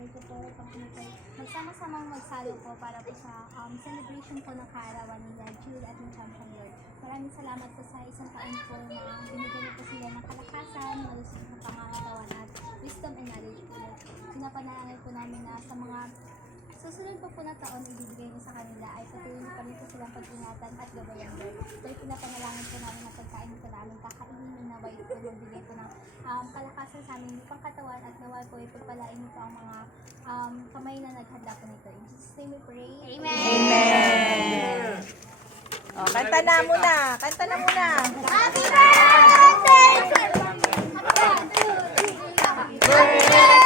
pare ko po upang magsama-samang magsalo po para po sa celebration po ng kaarawan nila Jude at ng Champion Lord. Maraming salamat po sa isang taon po na binigyan niyo po sila ng kalakasan, malusog na pangangatawan at wisdom and knowledge po. Pinapanalangin po namin na sa mga susunod po na taon ibibigay niyo sa kanila ay patuloy niyo pa rin po silang pag-ingatan at gabayan Lord. Dahil pinapanalangin po namin na pagkain po namin kakainin na naway po magbigay po ng kalakasan sa aming pangkatawan at naway po ipagpalain niyo po ang mga kamay na naghanda po nito. In Jesus' name we pray. Amen! Amen! O, kanta na muna! Kanta na muna! Happy birthday! 1, 2, 3, happy birthday!